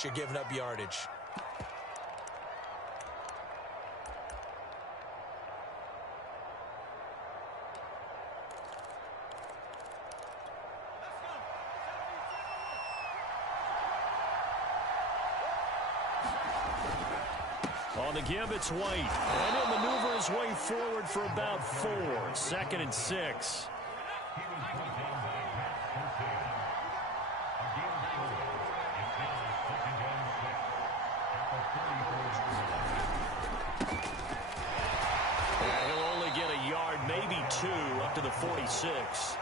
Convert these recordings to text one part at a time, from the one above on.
unless you're giving up yardage. On the give, it's White. And he'll maneuver his way forward for about 4. 2nd and 6. And he'll only get a yard, maybe 2, up to the 46.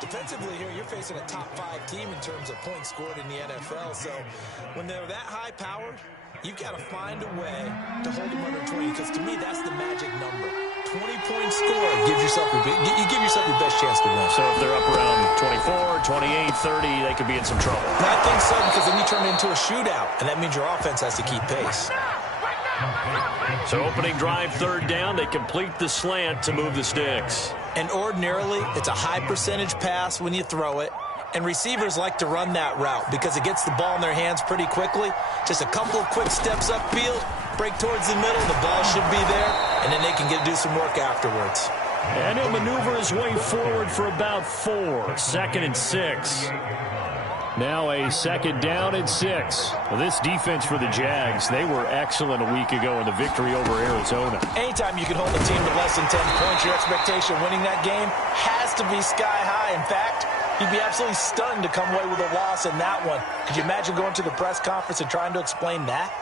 Defensively here, you're facing a top 5 team in terms of points scored in the NFL. So when they're that high-powered, you've got to find a way to hold them under 20, because to me, that's the magic number. 20 points scored gives yourself you give yourself your best chance to win. So if they're up around 24, 28, 30, they could be in some trouble. I think so, because then you turn it into a shootout, and that means your offense has to keep pace. So opening drive, 3rd down, they complete the slant to move the sticks. And ordinarily, it's a high percentage pass when you throw it. And receivers like to run that route because it gets the ball in their hands pretty quickly. Just a couple of quick steps upfield, break towards the middle, the ball should be there, and then they can do some work afterwards. And he'll maneuver his way forward for about 4. 2nd and 6. Now a 2nd down and 6. Well, this defense for the Jags, they were excellent a week ago in the victory over Arizona. Anytime you can hold a team to less than 10 points, your expectation of winning that game has to be sky high. In fact, you'd be absolutely stunned to come away with a loss in that one. Could you imagine going to the press conference and trying to explain that?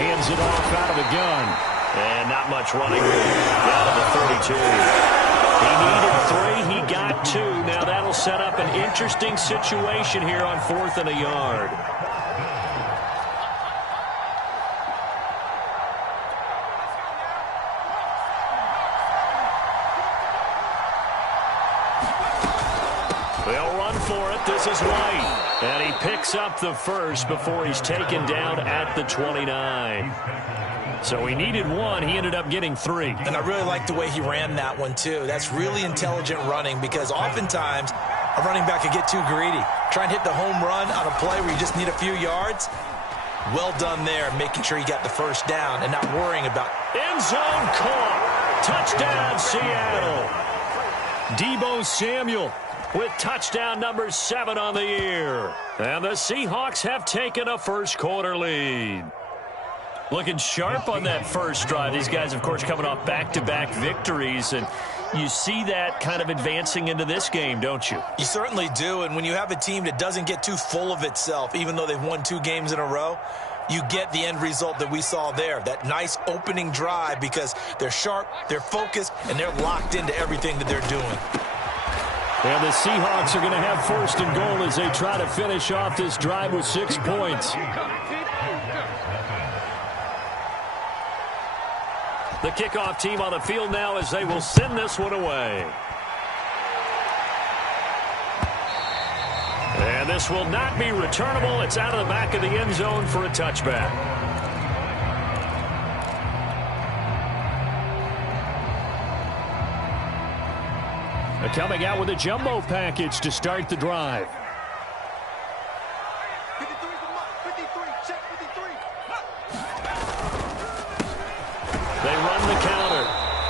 Hands it off out of the gun. And not much running down to the 32. He needed 3. He got 2. Now that'll set up an interesting situation here on 4th and a yard. They'll run for it. This is White. And he picks up the first before he's taken down at the 29. So he needed 1. He ended up getting 3. And I really like the way he ran that one, too. That's really intelligent running, because oftentimes a running back could get too greedy. Try and hit the home run on a play where you just need a few yards. Well done there, making sure you got the first down and not worrying about end zone caught. Touchdown, Seattle. Deebo Samuel with touchdown number 7 on the year. And the Seahawks have taken a first-quarter lead. Looking sharp on that first drive. These guys, of course, coming off back-to-back victories, and you see that kind of advancing into this game, don't you? You certainly do, and when you have a team that doesn't get too full of itself, even though they've won 2 games in a row, you get the end result that we saw there, that nice opening drive, because they're sharp, they're focused, and they're locked into everything that they're doing. And the Seahawks are going to have 1st and goal as they try to finish off this drive with 6 points. The kickoff team on the field now as they will send this one away. And this will not be returnable. It's out of the back of the end zone for a touchback. They're coming out with a jumbo package to start the drive. 53, check 53. They run the counter.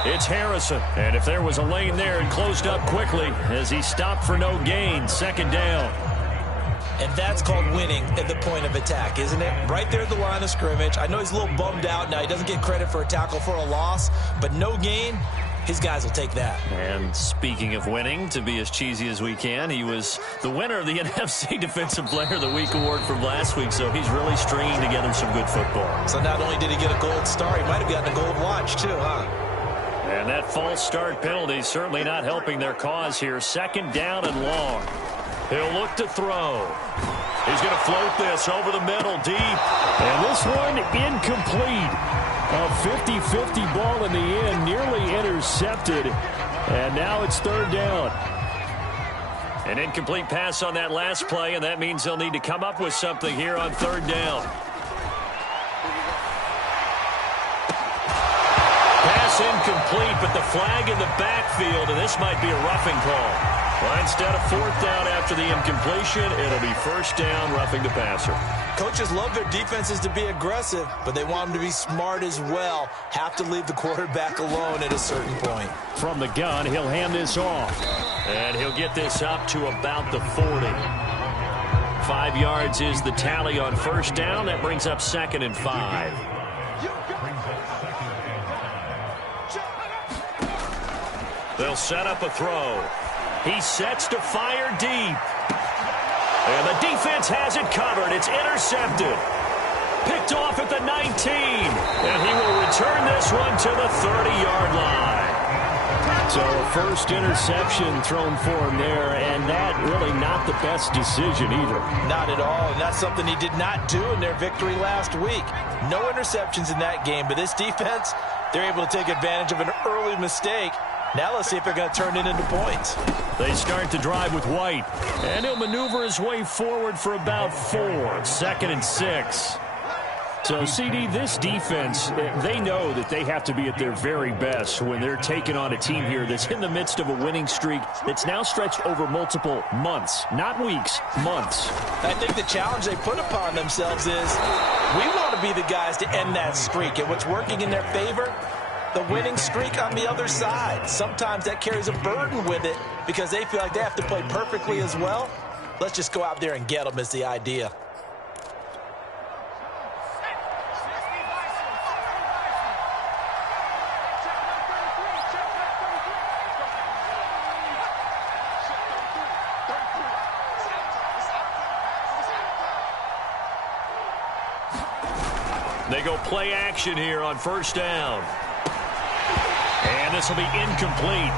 It's Harrison. And if there was a lane there, it closed up quickly as he stopped for no gain. 2nd down. And that's called winning at the point of attack, isn't it? Right there at the line of scrimmage. I know he's a little bummed out now. He doesn't get credit for a tackle for a loss, but no gain, his guys will take that. And speaking of winning, to be as cheesy as we can, he was the winner of the NFC Defensive Player of the Week award from last week, so he's really stringing together some good football. So not only did he get a gold star, he might have gotten a gold watch too, huh? And that false start penalty is certainly not helping their cause here. Second down and long. He'll look to throw. He's going to float this over the middle deep. And this one incomplete. A 50-50 ball in the end, nearly intercepted. And now it's third down. An incomplete pass on that last play, and that means they'll need to come up with something here on third down. Pass incomplete, but the flag in the backfield, and this might be a roughing call. Well, instead of fourth down after the incompletion, it'll be first down, roughing the passer. Coaches love their defenses to be aggressive, but they want them to be smart as well. Have to leave the quarterback alone at a certain point. From the gun, he'll hand this off. And he'll get this up to about the 40. 5 yards is the tally on first down. That brings up 2nd and 5. They'll set up a throw. He sets to fire deep. And the defense has it covered. It's intercepted. Picked off at the 19. And he will return this one to the 30-yard line. So a first interception thrown for him there, and that really not the best decision either. Not at all, and that's something he did not do in their victory last week. No interceptions in that game, but this defense, they're able to take advantage of an early mistake. Now let's see if they're going to turn it into points. They start the drive with White, and he'll maneuver his way forward for about 4. 2nd and 6. So, CD, this defense, they know that they have to be at their very best when they're taking on a team here that's in the midst of a winning streak that's now stretched over multiple months, not weeks, months. I think the challenge they put upon themselves is we want to be the guys to end that streak, and what's working in their favor, the winning streak on the other side. Sometimes that carries a burden with it because they feel like they have to play perfectly as well. Let's just go out there and get them is the idea. They go play action here on first down. And this will be incomplete.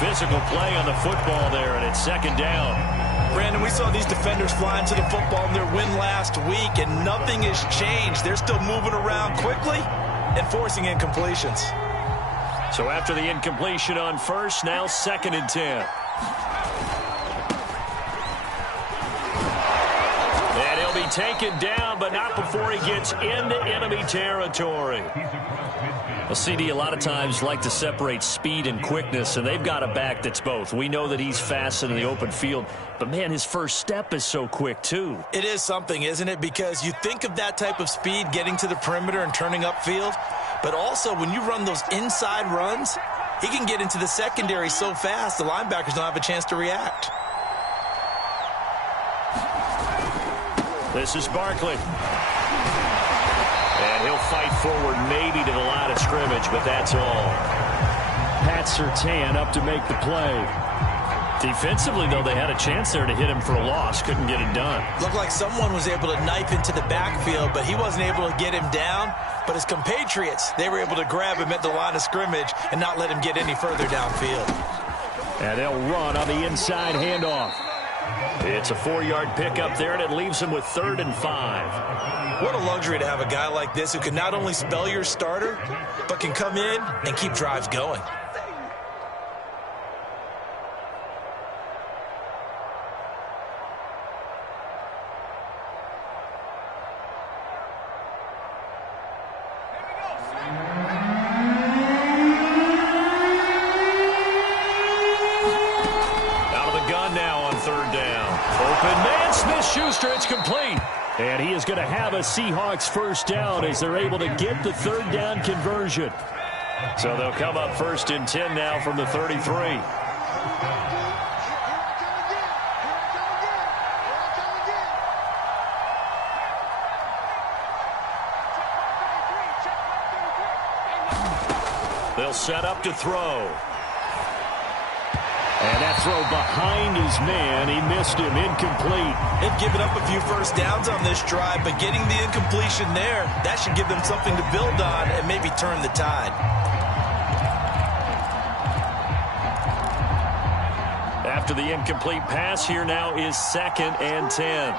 Physical play on the football there, and it's 2nd down. Brandon, we saw these defenders flying to the football in their win last week, and nothing has changed. They're still moving around quickly and forcing incompletions. So after the incompletion on first, now 2nd and 10. And he'll be taken down, but not before he gets into enemy territory. Well, CD, a lot of times like to separate speed and quickness, and they've got a back that's both. We know that he's fast in the open field, but, man, his first step is so quick, too. It is something, isn't it? Because you think of that type of speed getting to the perimeter and turning upfield, but also when you run those inside runs, he can get into the secondary so fast the linebackers don't have a chance to react. This is Barkley. And he'll fight forward maybe to the line of scrimmage, but that's all. Pat Surtain up to make the play. Defensively, though, they had a chance there to hit him for a loss. Couldn't get it done. Looked like someone was able to knife into the backfield, but he wasn't able to get him down. But his compatriots, they were able to grab him at the line of scrimmage and not let him get any further downfield. And they'll run on the inside handoff. It's a 4-yard pickup there, and it leaves him with 3rd and 5. What a luxury to have a guy like this who can not only spell your starter, but can come in and keep drives going. Smith-Schuster, it's complete. And he is going to have a Seahawks first down as they're able to get the 3rd down conversion. So they'll come up 1st and 10 now from the 33. They'll set up to throw. And that throw behind his man, he missed him, incomplete. They've given up a few first downs on this drive, but getting the incompletion there, that should give them something to build on and maybe turn the tide. After the incomplete pass, here now is 2nd and 10.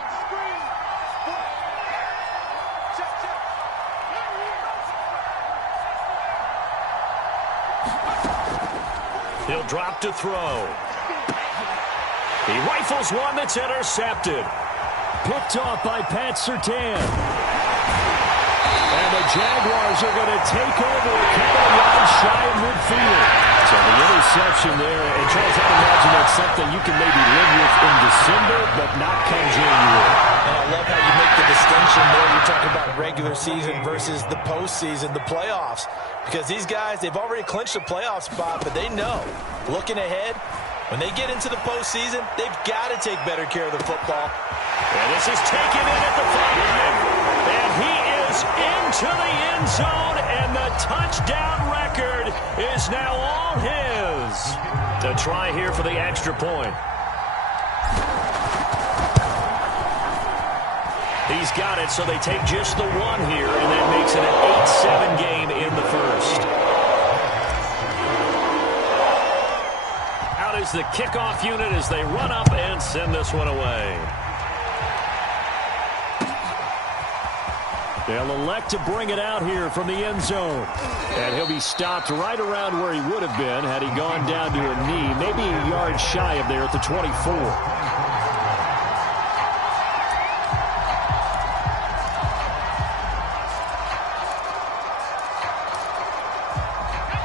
He'll drop to throw. He rifles one that's intercepted. Picked off by Pat Surtain. And the Jaguars are going to take over a couple of yards shy of midfield. So the interception there, and Charles, I imagine that's something you can maybe live with in December, but not come January. And I love how you make the distinction there. You're talking about regular season versus the postseason, the playoffs. Because these guys, they've already clinched a playoff spot, but they know, looking ahead, when they get into the postseason, they've got to take better care of the football. And this is taken in at the 5. And he is into the end zone, and the touchdown record is now all his. To try here for the extra point. He's got it, so they take just the one here, and that makes it an 8-7 game in the first. Out is the kickoff unit as they run up and send this one away. They'll elect to bring it out here from the end zone. And he'll be stopped right around where he would have been had he gone down to a knee, maybe a yard shy of there at the 24.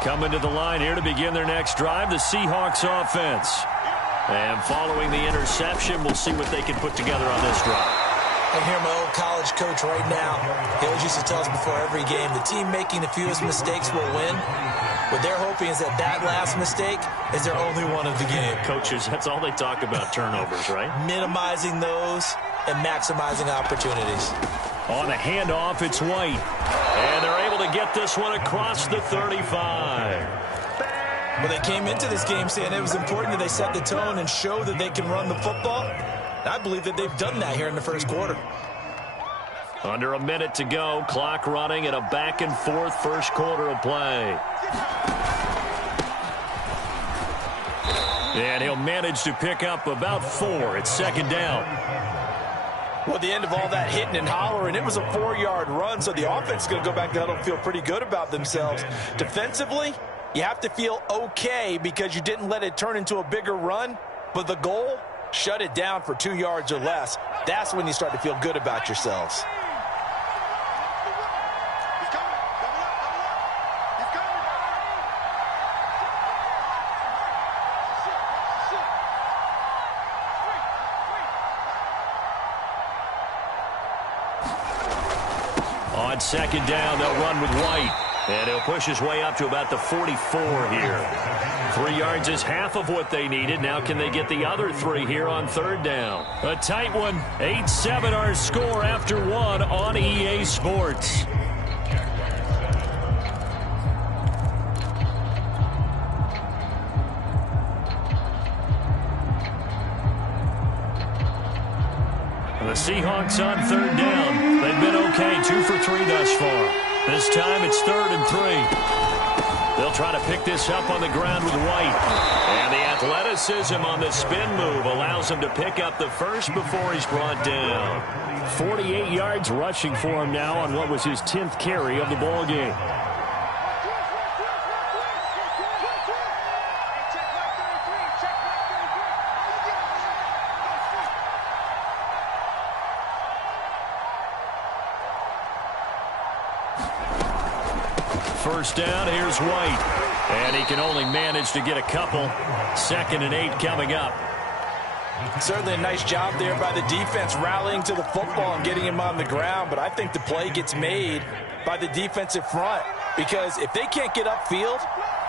Coming to the line here to begin their next drive, the Seahawks offense. And following the interception, we'll see what they can put together on this drive. I hear my old college coach right now. He always used to tell us before every game, the team making the fewest mistakes will win. What they're hoping is that last mistake is their only one of the game. Coaches, that's all they talk about, turnovers, right? Minimizing those and maximizing opportunities. On the handoff, it's White. And they're able to get this one across the 35. Well, they came into this game saying it was important that they set the tone and show that they can run the football. I believe that they've done that here in the first quarter. Under a minute to go, clock running at a back-and-forth first quarter of play. And he'll manage to pick up about 4. It's 2nd down. Well, at the end of all that hitting and hollering, it was a 4-yard run, so the offense is going to go back to huddle and feel pretty good about themselves. Defensively, you have to feel okay because you didn't let it turn into a bigger run, but the goal, shut it down for 2 yards or less. That's when you start to feel good about yourselves. On 2nd down, they'll run with White. And he'll push his way up to about the 44 here. 3 yards is half of what they needed. Now can they get the other 3 here on 3rd down? A tight one. 8-7 our score after 1 on EA Sports. The Seahawks on 3rd down. They've been okay, 2 for 3 thus far. This time it's 3rd and 3. They'll try to pick this up on the ground with White. And the athleticism on the spin move allows him to pick up the first before he's brought down. 48 yards rushing for him now on what was his 10th carry of the ball game. First down, here's White. And he can only manage to get a couple. 2nd and 8 coming up. Certainly a nice job there by the defense rallying to the football and getting him on the ground. But I think the play gets made by the defensive front. Because if they can't get upfield,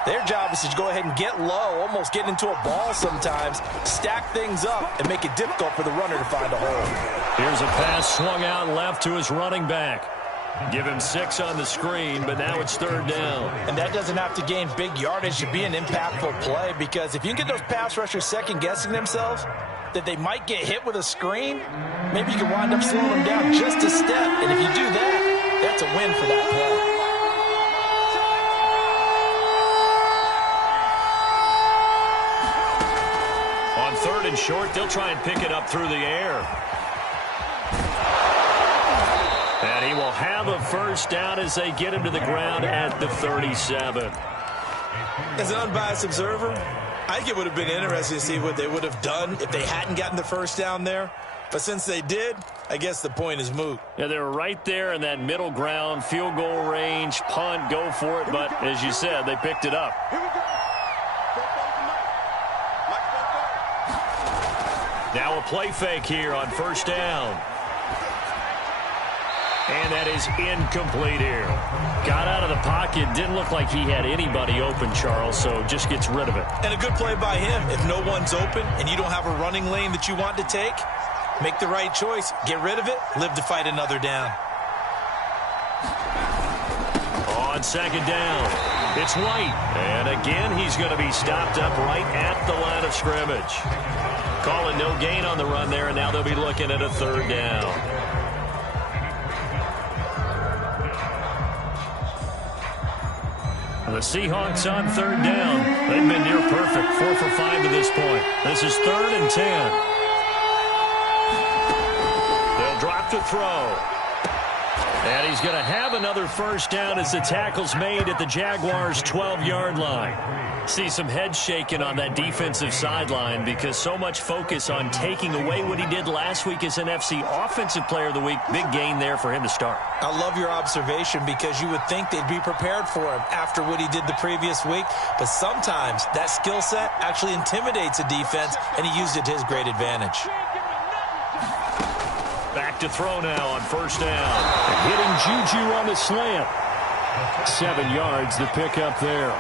their job is to go ahead and get low, almost get into a ball sometimes, stack things up, and make it difficult for the runner to find a hole. Here's a pass swung out left to his running back. Give him 6 on the screen, but now it's 3rd down. And that doesn't have to gain big yardage to be an impactful play, because if you can get those pass rushers second-guessing themselves, that they might get hit with a screen, maybe you can wind up slowing them down just a step. And if you do that, that's a win for that play. 3rd and short. They'll try and pick it up through the air. And he will have a first down as they get him to the ground at the 37. As an unbiased observer, I think it would have been interesting to see what they would have done if they hadn't gotten the first down there. But since they did, I guess the point is moot. Yeah, they were right there in that middle ground, field goal range, punt, go for it. But as you said, they picked it up. Here we go. Now a play fake here on first down. And that is incomplete here. Got out of the pocket. Didn't look like he had anybody open, Charles, so just gets rid of it. And a good play by him. If no one's open and you don't have a running lane that you want to take, make the right choice. Get rid of it. Live to fight another down. On second down, it's White. And again, he's going to be stopped up right at the line of scrimmage. Calling no gain on the run there, and now they'll be looking at a 3rd down. The Seahawks on 3rd down. They've been near perfect, 4 for 5 to this point. This is 3rd and 10. They'll drop to throw. And he's going to have another first down as the tackle's made at the Jaguars' 12-yard line. See some head shaking on that defensive sideline because so much focus on taking away what he did last week as an NFC Offensive Player of the Week. Big gain there for him to start. I love your observation because you would think they'd be prepared for him after what he did the previous week. But sometimes that skill set actually intimidates a defense, and he used it to his great advantage. Back to throw now on first down. Hitting Juju on the slant. 7 yards the pick up there.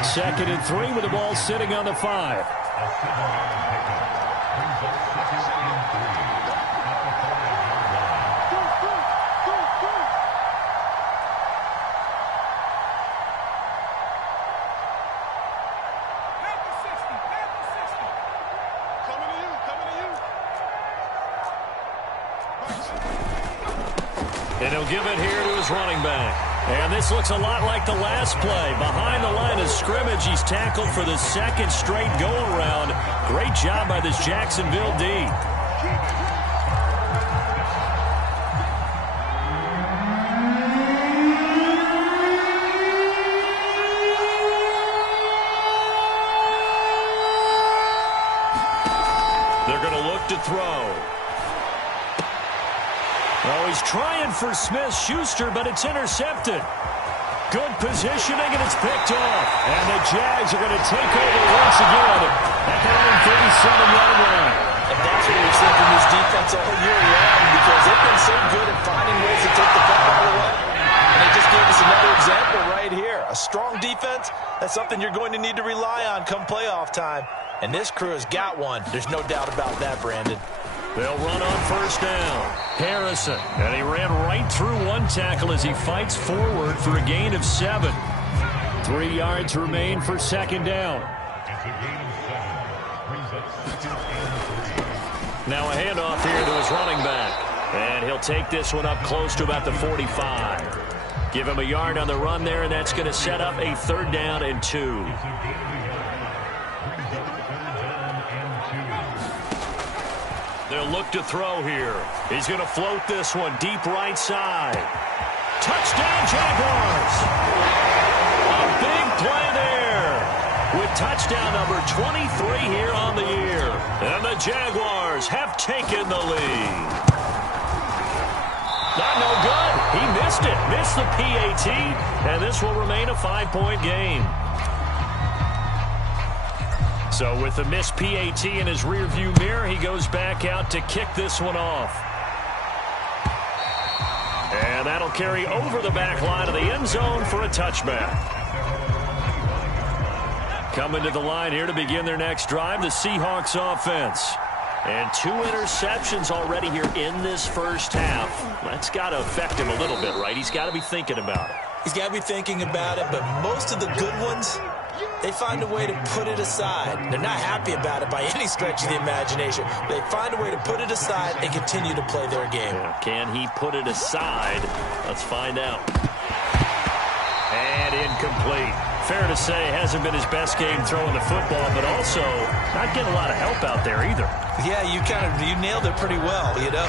2nd and 3 with the ball sitting on the 5. And he'll give it here to his running back. And this looks a lot like the last play. Behind the line of scrimmage, he's tackled for the 2nd straight go-around. Great job by this Jacksonville D. They're going to look to throw. Oh, he's trying for Smith-Schuster, but it's intercepted. Good positioning, and it's picked off. And the Jags are going to take over once again at their own 37-yard line. And that's what we've seen from this defense all year long because they've been so good at finding ways to take the football away. And they just gave us another example right here. A strong defense, that's something you're going to need to rely on come playoff time. And this crew has got one. There's no doubt about that, Brandon. They'll run on first down. Harrison, and he ran right through one tackle as he fights forward for a gain of 7. 3 yards remain for 2nd down. Now a handoff here to his running back. And he'll take this one up close to about the 45. Give him a yard on the run there, and that's going to set up a 3rd down and 2. They'll look to throw here. He's going to float this one deep right side. Touchdown, Jaguars! A big play there with touchdown number 23 here on the year. And the Jaguars have taken the lead. Not no good. He missed it. Missed the PAT. And this will remain a 5-point game. So with the missed PAT in his rearview mirror, he goes back out to kick this one off. And that'll carry over the back line of the end zone for a touchback. Coming to the line here to begin their next drive, the Seahawks offense. And 2 interceptions already here in this first half. That's got to affect him a little bit, right? He's got to be thinking about it. He's got to be thinking about it, but most of the good ones, they find a way to put it aside. They're not happy about it by any stretch of the imagination. They find a way to put it aside and continue to play their game. Yeah, can he put it aside? Let's find out. And And incomplete. Fair to say, hasn't been his best game throwing the football, but also not getting a lot of help out there either. Yeah, you nailed it pretty well, you know.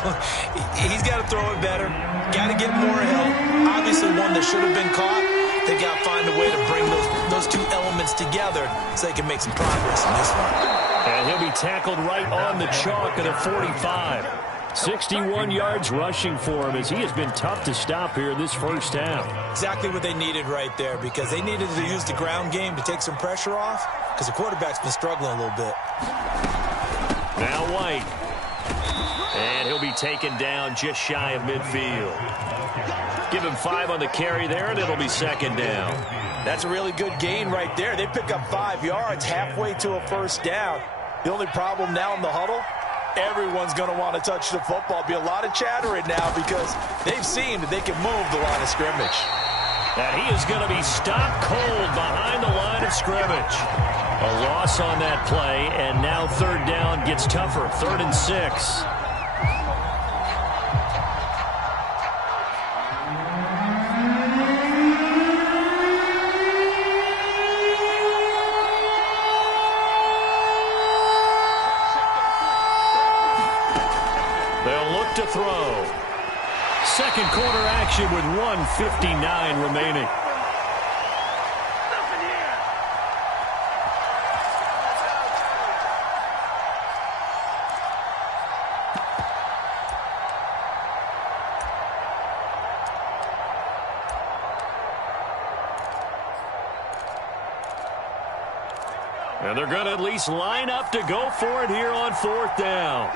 He's got to throw it better. Got to get more help. Obviously one that should have been caught. They got to find a way to bring those two elements together so they can make some progress in this one. And he'll be tackled right on the chalk at a 45. 61 yards rushing for him as he has been tough to stop here in this first half. Exactly what they needed right there, because they needed to use the ground game to take some pressure off, because the quarterback's been struggling a little bit. Now White. And he'll be taken down just shy of midfield. Give him 5 on the carry there, and it'll be second down. That's a really good gain right there. They pick up 5 yards halfway to a first down. The only problem now in the huddle, everyone's going to want to touch the football. Be a lot of chattering now because they've seen that they can move the line of scrimmage. And he is going to be stopped cold behind the line of scrimmage. A loss on that play, and now third down gets tougher. 3rd and 6. To throw. Second quarter action with 1:59 remaining. And they're going to at least line up to go for it here on 4th down.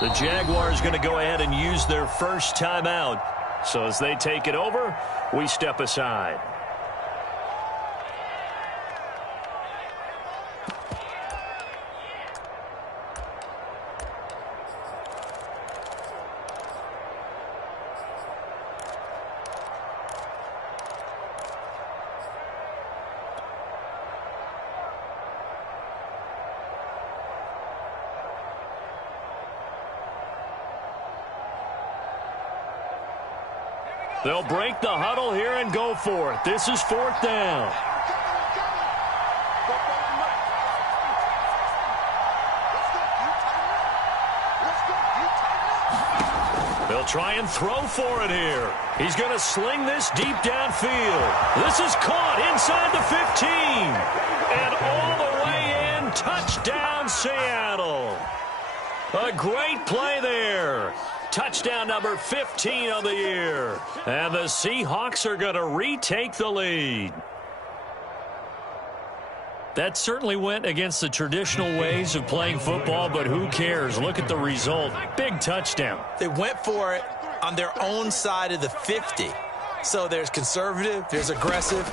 The Jaguars going to go ahead and use their first timeout. So as they take it over, we step aside. They'll break the huddle here and go for it. This is 4th down. They'll try and throw for it here. He's going to sling this deep downfield. This is caught inside the 15. And all the way in, touchdown Seattle. A great play there. Touchdown number 15 of the year. And the Seahawks are going to retake the lead. That certainly went against the traditional ways of playing football, but who cares? Look at the result. Big touchdown. They went for it on their own side of the 50. So there's conservative, there's aggressive,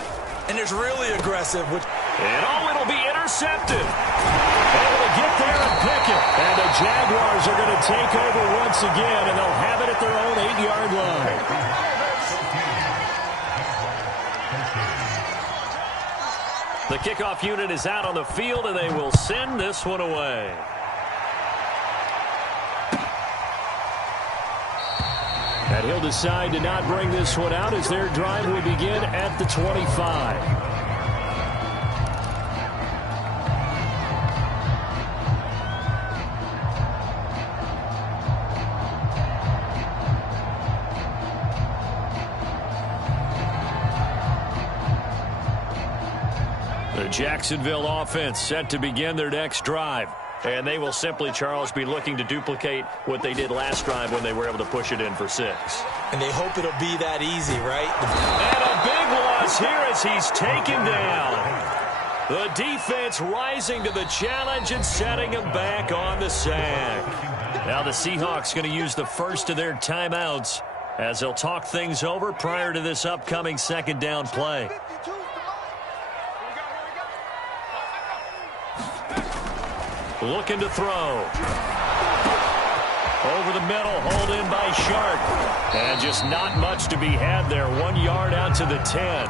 and there's really aggressive. And it'll be intercepted. Able to get there and pick it. And the Jaguars are going to take over once again, and they'll have it at their own 8-yard line. The kickoff unit is out on the field, and they will send this one away. And he'll decide to not bring this one out as their drive will begin at the 25. The Jacksonville offense set to begin their next drive. And they will simply, Charles, be looking to duplicate what they did last drive when they were able to push it in for 6. And they hope it'll be that easy, right? And a big loss here as he's taken down. The defense rising to the challenge and setting him back on the sack. Now the Seahawks going to use the first of their timeouts as they'll talk things over prior to this upcoming second down play. Looking to throw. Over the middle, hauled in by Sharp. And just not much to be had there. 1 yard out to the 10.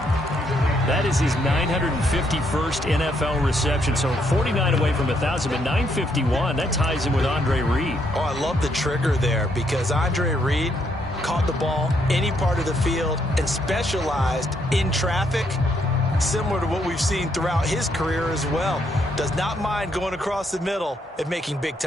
That is his 951st NFL reception. So 49 away from 1,000, but 951. That ties him with Andre Reed. Oh, I love the trigger there because Andre Reed caught the ball any part of the field and specialized in traffic, similar to what we've seen throughout his career as well. Does not mind going across the middle and making big time